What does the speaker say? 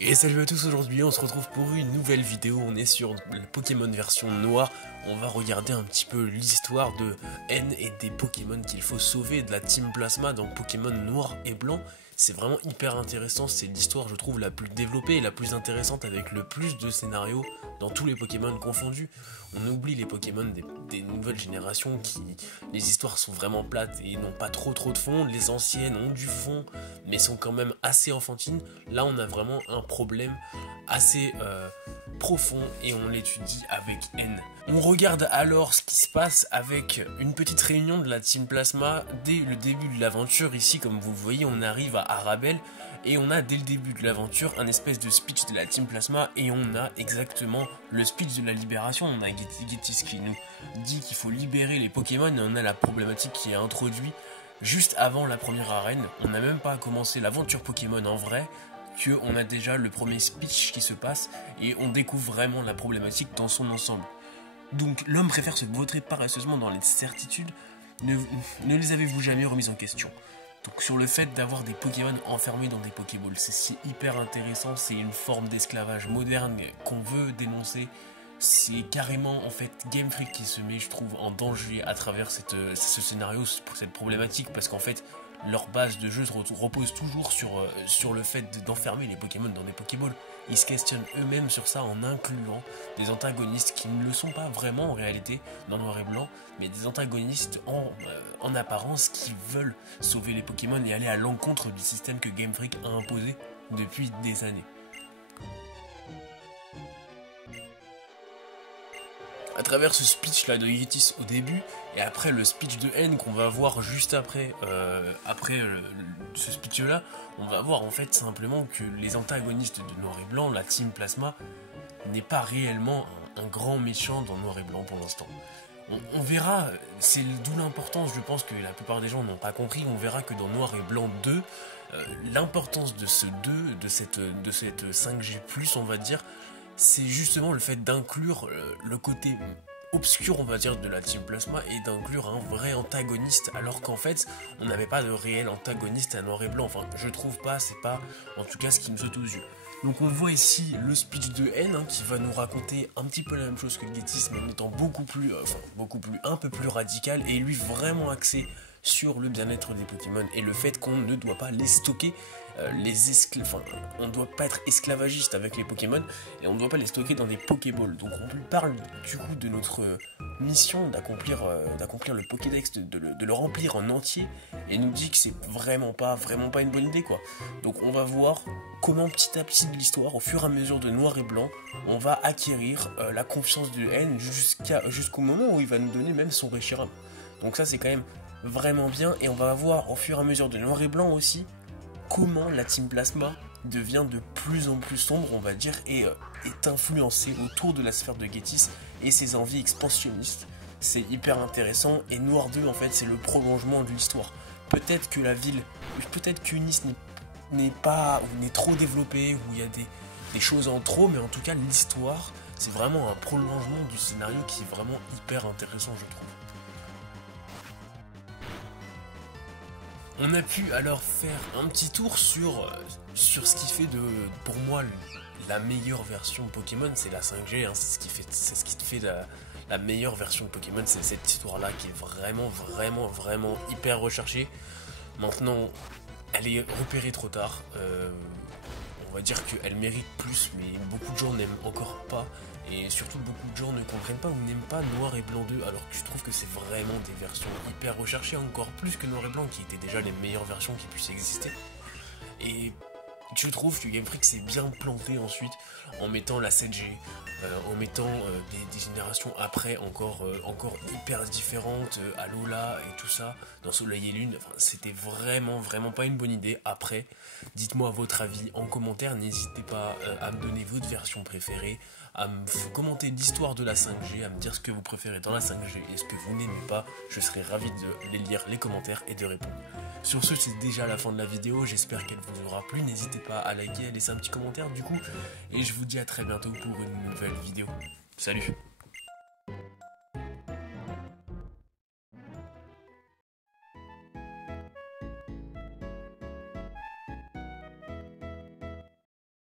Et salut à tous, aujourd'hui on se retrouve pour une nouvelle vidéo, on est sur la Pokémon version noire, on va regarder un petit peu l'histoire de N et des Pokémon qu'il faut sauver de la Team Plasma dans Pokémon noir et blanc. C'est vraiment hyper intéressant, c'est l'histoire je trouve la plus développée et la plus intéressante avec le plus de scénarios dans tous les Pokémon confondus. On oublie les Pokémon des nouvelles générations qui les histoires sont vraiment plates et n'ont pas trop de fond, les anciennes ont du fond mais sont quand même assez enfantines. Là on a vraiment un problème assez profond et on l'étudie avec N. On regarde alors ce qui se passe avec une petite réunion de la Team Plasma dès le début de l'aventure. Ici comme vous le voyez on arrive à Arabelle et on a dès le début de l'aventure un espèce de speech de la Team Plasma et on a exactement le speech de la libération. On a Getis qui nous dit qu'il faut libérer les Pokémon et on a la problématique qui est introduite juste avant la première arène. On n'a même pas commencé l'aventure Pokémon en vrai qu'on a déjà le premier speech qui se passe et on découvre vraiment la problématique dans son ensemble. Donc l'homme préfère se vautrer paresseusement dans les certitudes. Ne les avez-vous jamais remises en question? Donc sur le fait d'avoir des Pokémon enfermés dans des Pokéballs, c'est hyper intéressant, c'est une forme d'esclavage moderne qu'on veut dénoncer. C'est carrément en fait Game Freak qui se met, je trouve, en danger à travers ce scénario, cette problématique, parce qu'en fait leur base de jeu repose toujours sur le fait d'enfermer les Pokémon dans des Pokéballs. Ils se questionnent eux-mêmes sur ça en incluant des antagonistes qui ne le sont pas vraiment en réalité dans Noir et Blanc, mais des antagonistes en apparence qui veulent sauver les Pokémon et aller à l'encontre du système que Game Freak a imposé depuis des années. À travers ce speech là de Getis au début et après le speech de N qu'on va voir juste après ce speech là, on va voir en fait simplement que les antagonistes de Noir et Blanc, la Team Plasma, n'est pas réellement un grand méchant dans Noir et Blanc pour l'instant. On verra, c'est d'où l'importance, je pense que la plupart des gens n'ont pas compris, on verra que dans Noir et Blanc 2, l'importance de ce 2, de cette 5G+, on va dire, c'est justement le fait d'inclure le côté obscur on va dire de la Team Plasma et d'inclure un vrai antagoniste alors qu'en fait on n'avait pas de réel antagoniste à Noir et Blanc, enfin je trouve pas, c'est pas en tout cas ce qui me saute aux yeux. Donc on voit ici le speech de N qui va nous raconter un petit peu la même chose que Getis mais en étant un peu plus radical et lui vraiment axé sur le bien-être des Pokémon et le fait qu'on ne doit pas les stocker, on ne doit pas être esclavagiste avec les Pokémon et on ne doit pas les stocker dans des Pokéballs. Donc on lui parle du coup de notre mission d'accomplir le Pokédex, de le remplir en entier et nous dit que c'est vraiment pas une bonne idée quoi. Donc on va voir comment petit à petit de l'histoire, au fur et à mesure de Noir et Blanc, on va acquérir la confiance de N jusqu'au moment où il va nous donner même son Reshiram. Donc ça c'est quand même vraiment bien et on va voir au fur et à mesure de Noir et Blanc aussi comment la Team Plasma devient de plus en plus sombre on va dire et est influencée autour de la sphère de Getis et ses envies expansionnistes. C'est hyper intéressant et Noir 2 en fait c'est le prolongement de l'histoire. Peut-être que la ville, peut-être qu'Unis n'est trop développée, où il y a des choses en trop, mais en tout cas l'histoire c'est vraiment un prolongement du scénario qui est vraiment hyper intéressant je trouve. On a pu alors faire un petit tour sur ce qui fait pour moi la meilleure version de Pokémon, c'est la 5G, c'est ce qui fait la meilleure version de Pokémon, c'est cette histoire-là qui est vraiment hyper recherchée. Maintenant, elle est repérée trop tard. On va dire qu'elle mérite plus, mais beaucoup de gens n'aiment encore pas. Et surtout, beaucoup de gens ne comprennent pas ou n'aiment pas Noir et Blanc 2, alors que je trouve que c'est vraiment des versions hyper recherchées, encore plus que Noir et Blanc, qui étaient déjà les meilleures versions qui puissent exister. Et je trouve que Game Freak s'est bien planté ensuite en mettant la 7G, en mettant des générations après encore hyper différentes, Alola et tout ça, dans Soleil et Lune. Enfin, c'était vraiment pas une bonne idée. Après, dites-moi votre avis en commentaire, n'hésitez pas à me donner votre version préférée, à me commenter l'histoire de la 5G, à me dire ce que vous préférez dans la 5G et ce que vous n'aimez pas. Je serai ravi de les lire les commentaires et de répondre. Sur ce, c'est déjà la fin de la vidéo, j'espère qu'elle vous aura plu, n'hésitez pas à liker, à laisser un petit commentaire du coup, et je vous dis à très bientôt pour une nouvelle vidéo. Salut!